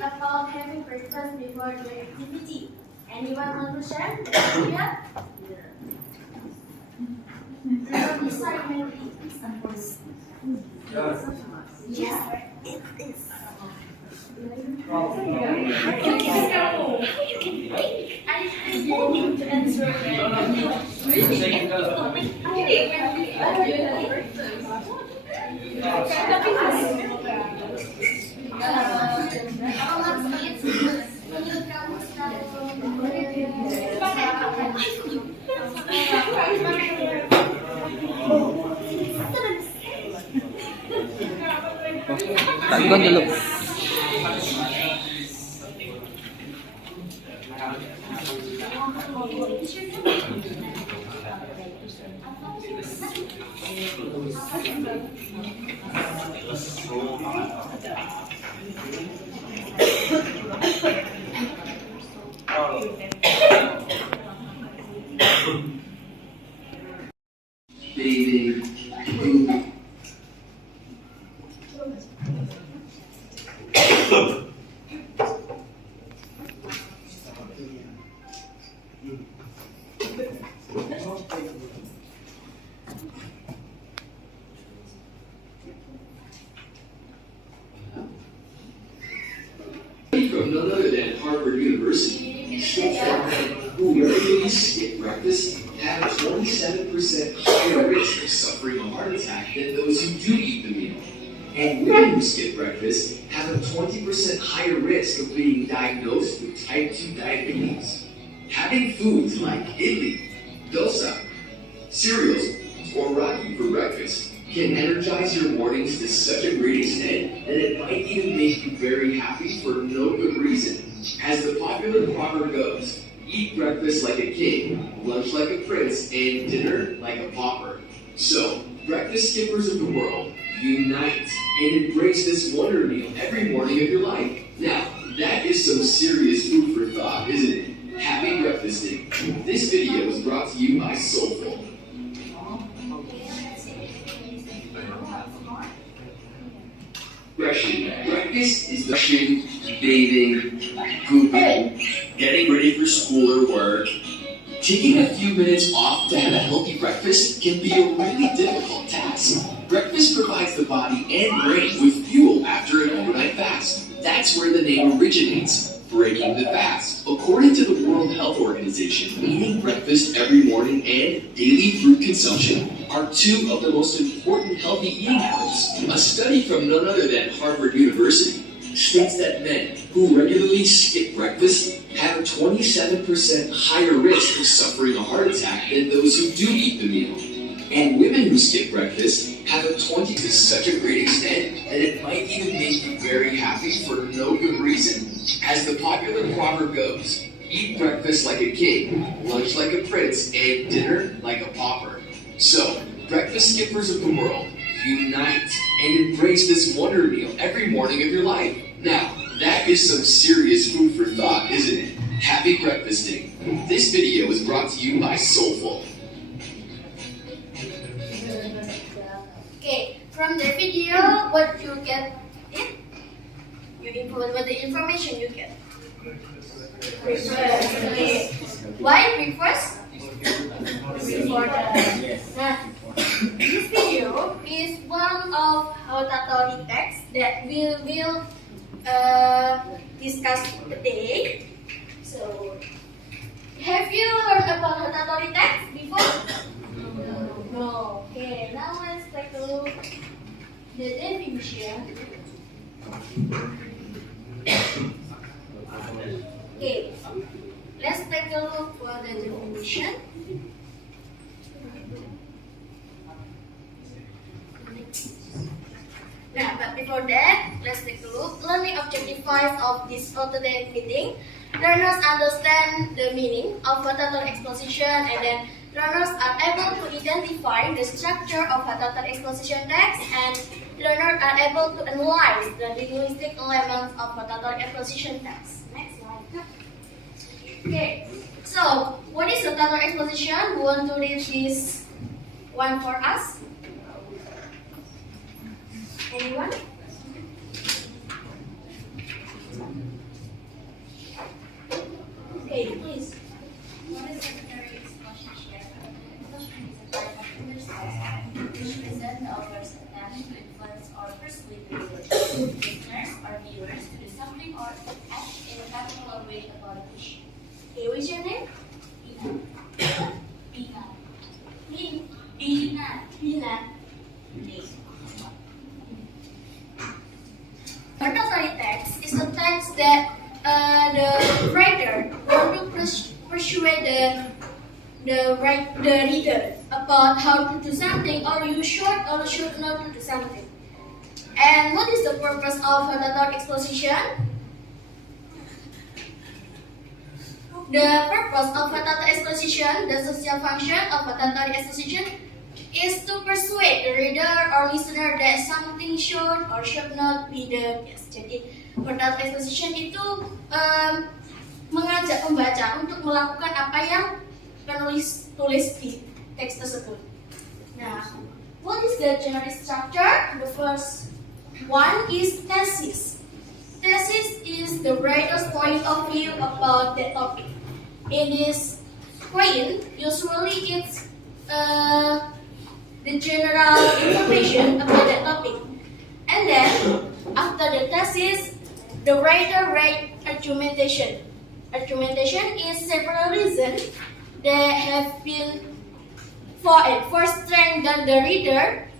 about having breakfast before the activity. Anyone want to share the idea? Don't decide when it is. Yes, it is. How you can think? I want to answer that. Takon dulu. Baby. From none other than Harvard University, states that men who regularly skip breakfast have a 27% higher risk of suffering a heart attack than those who do eat the meal. And women who skip breakfast have a 20% higher risk of being diagnosed with type 2 diabetes. Having foods like idli, dosa, cereals, or ragi for breakfast can energize your mornings to such a great extent that it might even make you very happy for no good reason. As the popular proverb goes, eat breakfast like a king, lunch like a prince, and dinner like a pauper. So, breakfast skippers of the world, unite and embrace this wonder meal every morning of your life. Now, that is some serious food for thought, isn't it? Happy breakfasting. This video was brought to you by Soulful. Breakfast is the brushing, bathing, pooping, getting ready for school or work. Taking a few minutes off to have a healthy breakfast can be a really difficult task. Breakfast provides the body and brain with fuel after an overnight fast. That's where the name originates, breaking the fast. According to the World Health Organization, eating breakfast every morning and daily fruit consumption are two of the most important healthy eating habits. A study from none other than Harvard University states that men who regularly skip breakfast have a 27% higher risk of suffering a heart attack than those who do eat the meal. And women who skip breakfast have a 20 to such a great extent that it might even make you very happy for no good reason. As the popular proverb goes, eat breakfast like a king, lunch like a prince, and dinner like a pauper. So, breakfast skippers of the world, unite and embrace this wonder meal every morning of your life. Now, that is some serious food for thought, isn't it? Happy breakfasting. This video was brought to you by Soulful. Okay, from the video, what you get it? You input what the information you get. Breakfast. Okay. Why breakfast? Before that. This video is one of Hotatori texts that we will discuss today. So, have you heard about Hotatori text before? No. Okay, now let's take a look at the definition. Okay, let's take a look for the definition. Now, but before that, let's take a look. Learning objective 5 of this Hotatori meeting. Learners understand the meaning of Hotatori exposition, and then learners are able to identify the structure of Hotatori exposition text, and learners are able to analyze the linguistic elements of Hotatori exposition text. Next slide. Okay, so what is Hotatori exposition? Who want to read this one for us? Anyone? Okay, please. What is secondary exposure? Exposure is a type of exercise which presents the author's attempt to influence or persuade listeners or viewers to do something or act in a particular way about an issue. Okay, what's your name? Bina. Bina. Min. Bina. Bina. Okay. Participatory text is a text that the writer want to persuade the reader about how to do something, or you should or should not do something. And what is the purpose of rhetoric exposition? The purpose of rhetoric exposition, the social function of rhetoric exposition, is to persuade the reader or listener that something should or should not be the case. Jadi, rhetoric exposition itu mengajak pembaca untuk melakukan apa yang penulis tulis di teks tersebut. Nah, what is the general structure? The first one is thesis. Thesis is the writer's point of view about the topic. In this point, usually it's the general information about the topic. And then, after the thesis, the writer writes argumentation. Argumentation is several reasons that have been for strengthen the reader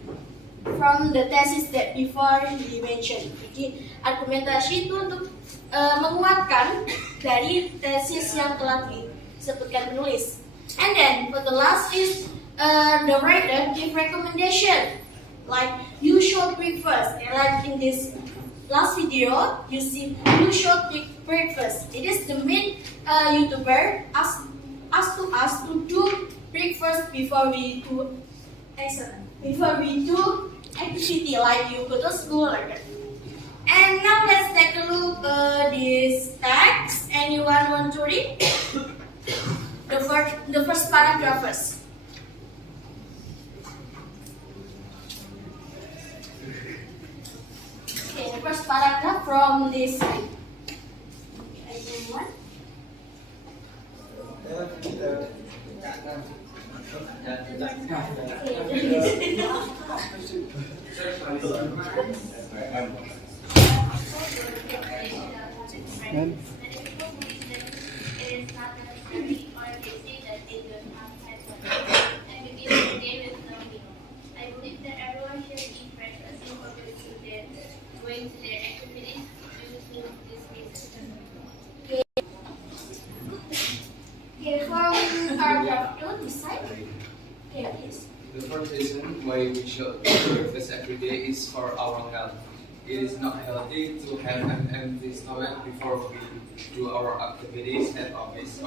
from the thesis that before he mentioned. Jadi, argumentasi itu untuk menguatkan dari tesis yang telah disebutkan penulis. And then, for the last is the writer give recommendation, like you should read first. And like in this last video, you see you should read first. It is the main YouTuber ask us to do breakfast before we do activity like you go to school like that. And now let's take a look this text. Anyone want to read the first paragraph first? Okay, the first paragraph from this side. Anyone? I believe that everyone should eat breakfast in order to going to their activities due to this reason. Okay, from paragraph 2, this side. Okay, please. The first reason why we should eat breakfast every day is for our health. It is not healthy to have an empty stomach before we do our activities at office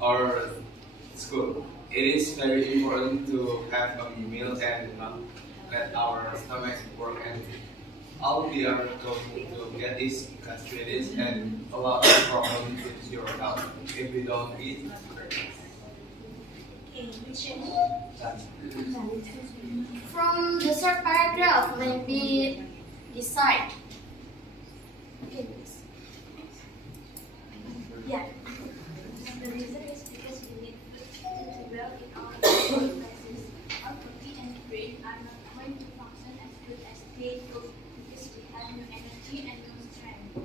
or school. It is very important to have a meal and not let our stomach work empty. All we are going to get is gastritis and a lot of problems with your health if we don't eat. Okay, which from the third paragraph, maybe decide. Okay, please. Yeah. The reason is because we need food to do well in our classes. Our body and brain are not going to function as good as they could because we have no energy and no strength.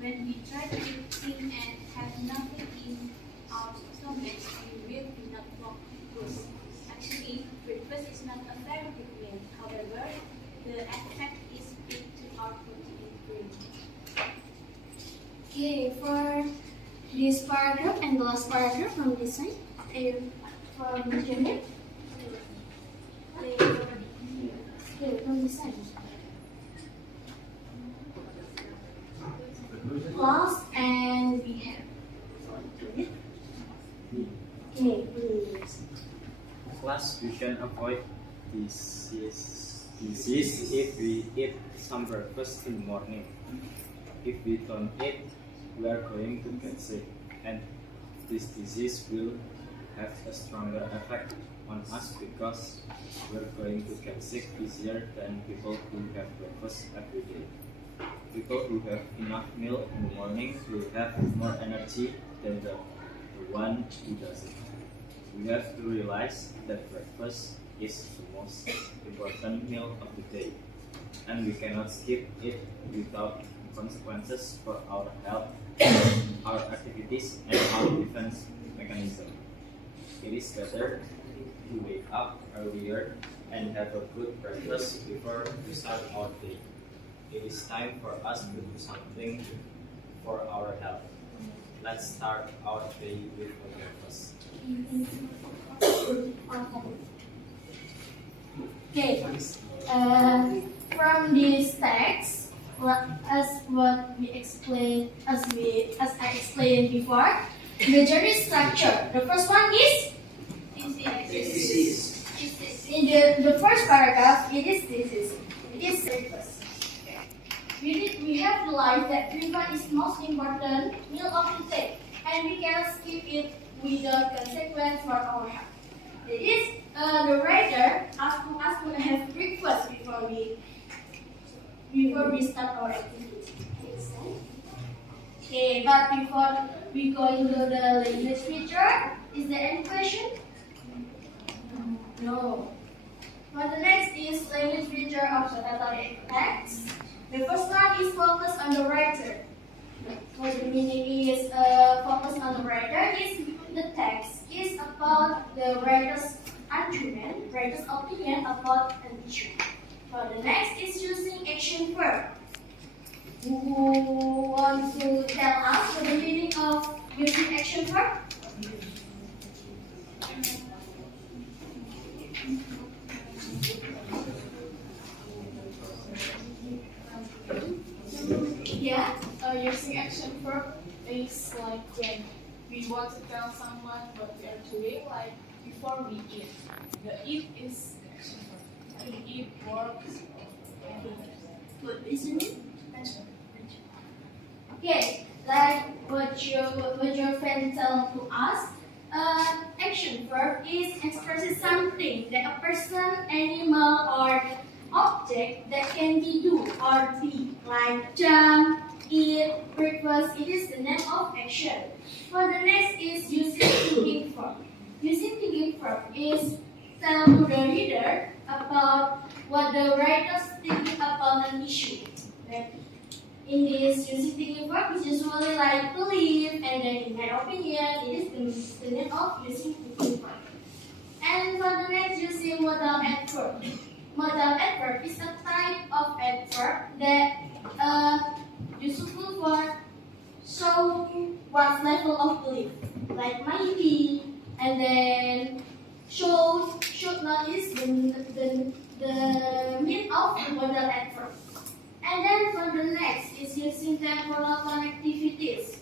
When we try to eat clean and have nothing in our stomachs, we will not walk good. Actually, breakfast is not a very big meal. However, the effect is big to our body and brain. Okay, for this paragraph and the last paragraph from this side, from Junior. Okay, from this side. Class and behave. Okay, please. Class, we can avoid disease if we eat some breakfast in the morning. If we don't eat, we are going to get sick, and this disease will have a stronger effect on us because we're going to get sick easier than people who have breakfast every day. If people who have enough meal in the morning will have more energy than the one who doesn't. We have to realize that breakfast is the most important meal of the day, and we cannot skip it without consequences for our health, our activities, and our defense mechanism. It is better to wake up earlier and have a good breakfast before we start our day. It is time for us to do something for our health. Let's start our day with a breakfast. Okay, from this text, as I explained before, the journey structure. The first one is in the first paragraph. It is thesis. It is breakfast. We have realized that breakfast is most important meal of the day, and we cannot skip it without consequence for our health. That is, the writer asked us to have breakfast before we start our activity. Okay, but before we go into the language feature, is there any question? No. For the next is language feature of the Catholic text. The first one is focus on the writer. What the meaning is focus on the writer is the text is about the writer's argument, writer's opinion about an issue. For the next is using action verb. Who wants to tell us the meaning of using action verb? Yeah. Using action verb is like when we want to tell someone what we are doing, like before we eat. The eat is action verb. We eat, work, and Good listening. Okay, like what your friend told to us, action verb is expresses something that a person, animal, or object that can be do or be, like jump, eat, breakfast. It is the name of action. For the next is using thinking verb. Using thinking verb is tell to the reader about what the writer is thinking about an issue. In this using thinking verb is usually like believe, and then in my opinion, it is the name of using thinking verb. And for the next, using modal adverb. Modal adverb is a type of adverb that useful for showing what level of belief, like maybe, and then should not is the mean of the modal adverb. And then for the next is using temporal connectivities.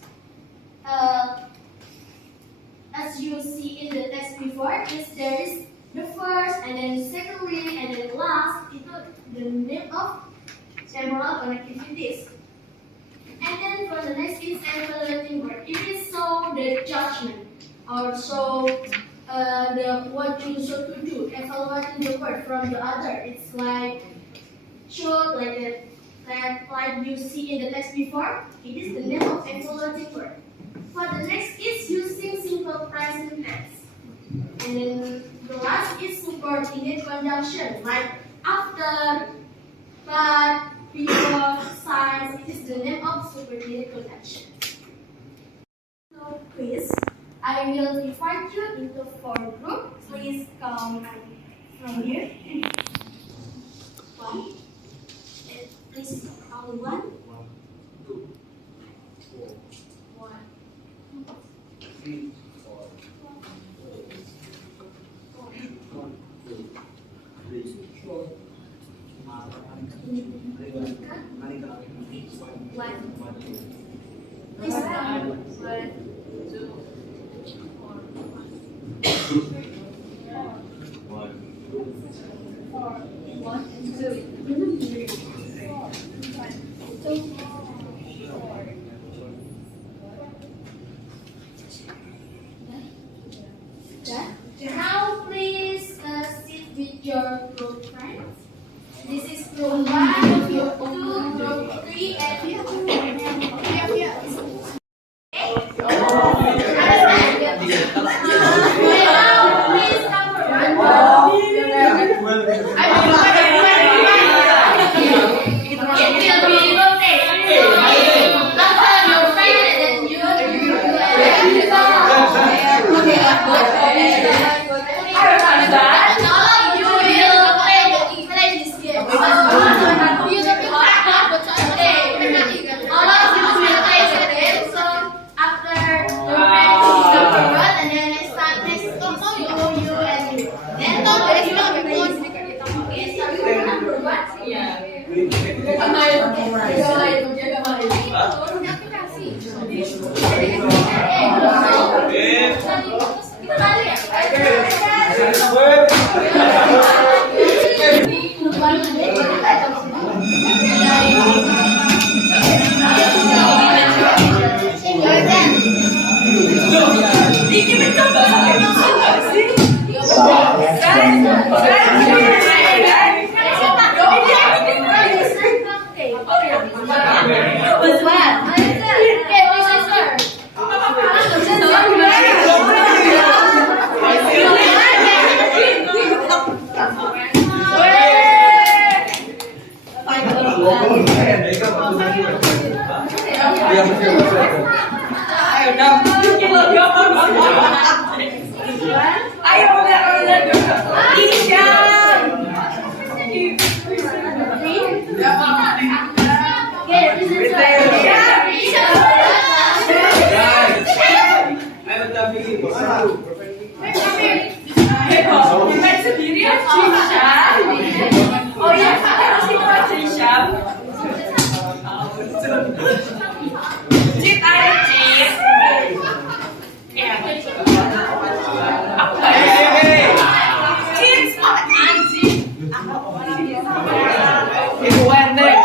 As you see in the text before, there is the first, and then secondly, and then last. Itu the name of temporal connectivities. And then for the next is evaluating word. It is so the judgment, or so the what you should to do, evaluating the word from the other. It's like should, like that like you see in the text before. It is the name of evaluating word. For the next is using simple present tense. And then the last is subordinate conjunction, like after, but, before, since. It is the name of subordinate conjunction. So quiz. I will divide you into 4 groups. Please come from here. 1. Please count 1. 1, 2, 4, 1, 3, 4, 1. Please count 1, 2, 4, 1 and 2. 3, 4, 5, 2, 4. Now please sit with your group friends. This is group 1, group 2, group 3, and Ayo benar Oh ya, harus kita Cip, ayo Cip. Ya. Aku Cip, semangat anjing. Ibu Wendeng.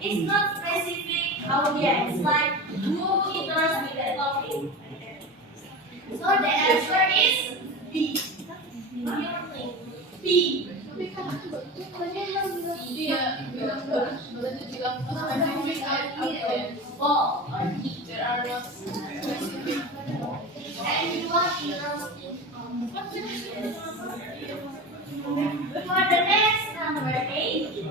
It's not specific audience, like who interested with that topic. interesting. For the next number 8.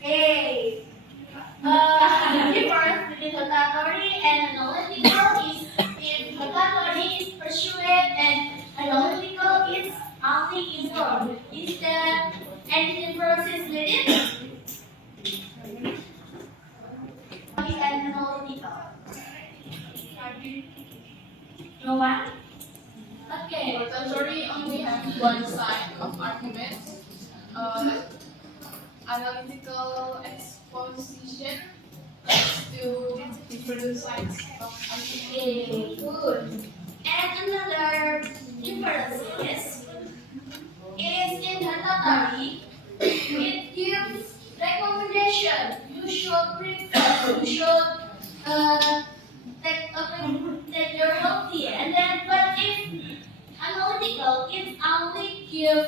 Hey. Difference between rotatory and analytical is if rotatory is pursued and analytical is only informed. Is there any differences with it? Is an analytical? No one? Okay. Rotatory only have one side of argument. Analytical exposition has two different sides of argument. Okay, good. And another difference is in rotatory, it gives recommendation. You should prefer, you should take your healthy, and then but if analytical, it only give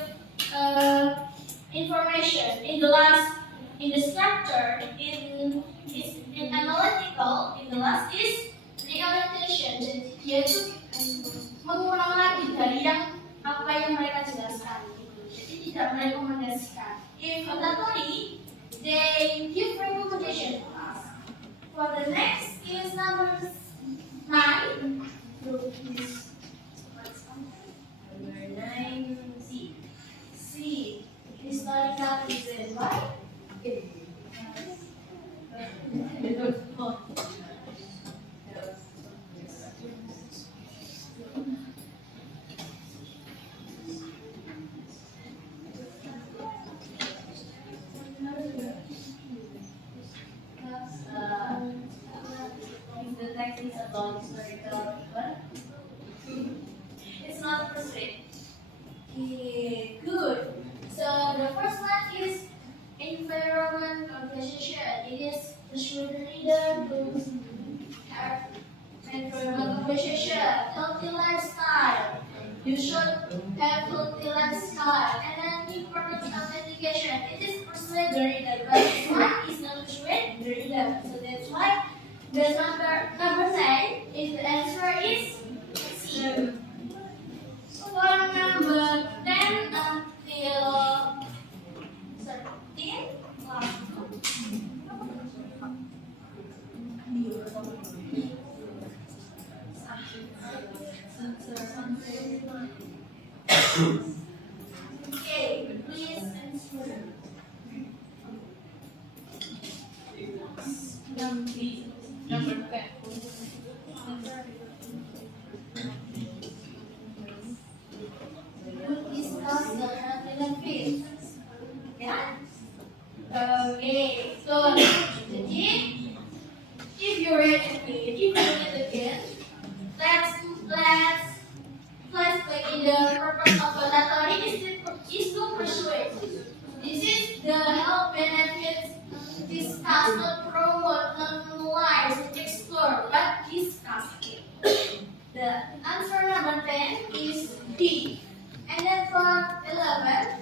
information in the last in the structure in analytical in the last is reorientation, yaitu mengulang lagi dari yang apa yang mereka jelaskan, jadi tidak merekomendasikan. If rotatory, they give recommendation to us. For the next is number 9. Number 9, C. C. Historical reason. Why? The text is about historical event. It's not persuade. Okay, good. So the first one is environment composition. It is persuade the reader to have environment composition, healthy lifestyle. You should have healthy lifestyle, and then important authentication. It is persuade the reader, but this one is not persuade the reader. So that's why the number 9 is the answer is C. For number 10 until 13, okay, please answer. Number 10. Discuss the benefits. Yeah? Okay, so jadi if you read again, let's flashback in the purpose of rotatory is to persuade. This is the health benefits discuss, not promote, not analyze, not explore, but discuss it. The answer number 10 is D. And then for 11,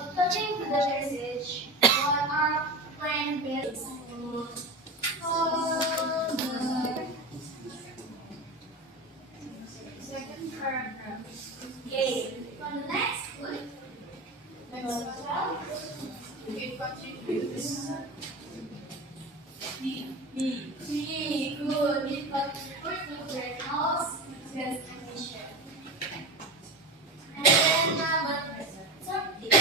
according to the passage, what are plant-based foods? For the second paragraph. Okay, for the next one, number 12, It contributes. B, good, it contributes to greenhouse gas emission. And then number 13.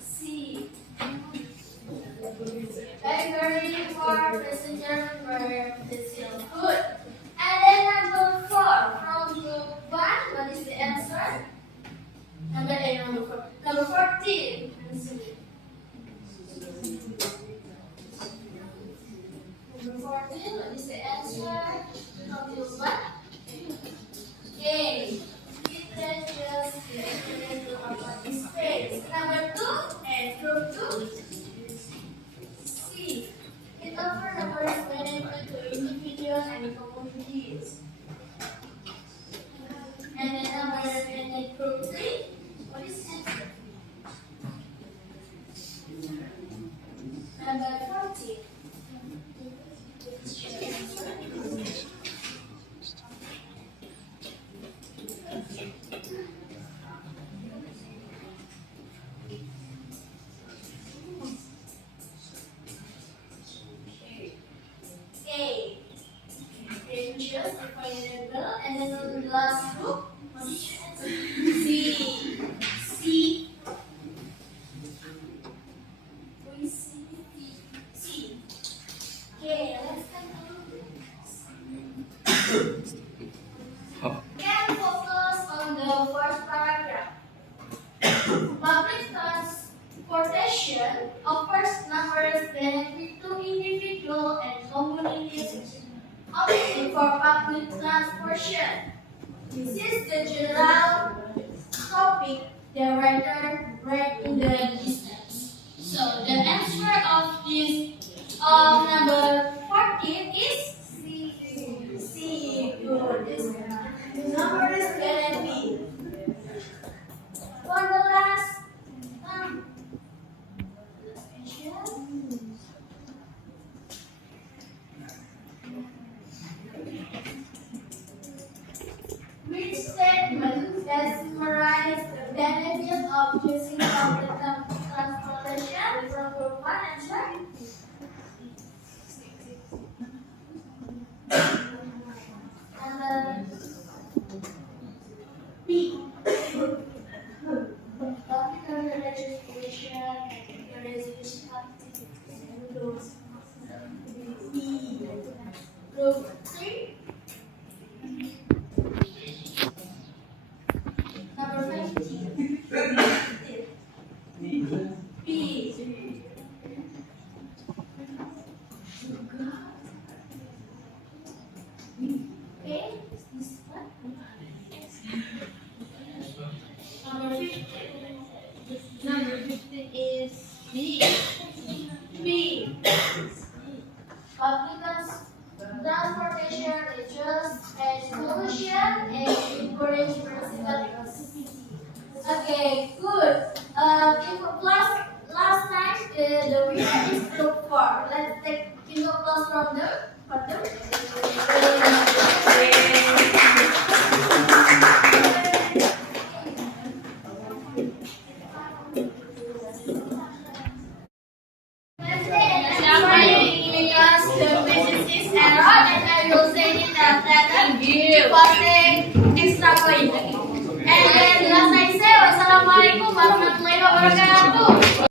C. Bakery for passenger for medicinal food. And then number 4, from group 1, what is the answer? Number 4. Number 14. Number 14, what is the answer? From group 1. Okay. It just to our space. Number 2 and group 2. C. It offers a first benefit to individual and the communities. And then group 3, what is answer? Number 40. A. Dangerous, avoidable, and then the last group, what is your answer? C. C. We see C. Okay, let's Can focus on the first paragraph. Public transportation offers numerous benefits to individuals and communities opting for public transportation. This is the general topic the writer read in the distance. So the answer of this number 14 is C. C. Good. The number is gonna be for the last question. Which statement that summarize the benefits of using public transportation from group 1 answer? B. Public registration and resolution and rules. B. Group 3. Number 15. B. Okay, this one. Number 15. Number 15 is B. B. Public transportation is just a solution and encourage participation. Okay, good. Last time the winner is group 4. Let's take applause from them. Because the business is error and I will say it as that extra point. And last I say wassalamualaikum warahmatullahi wabarakatuh.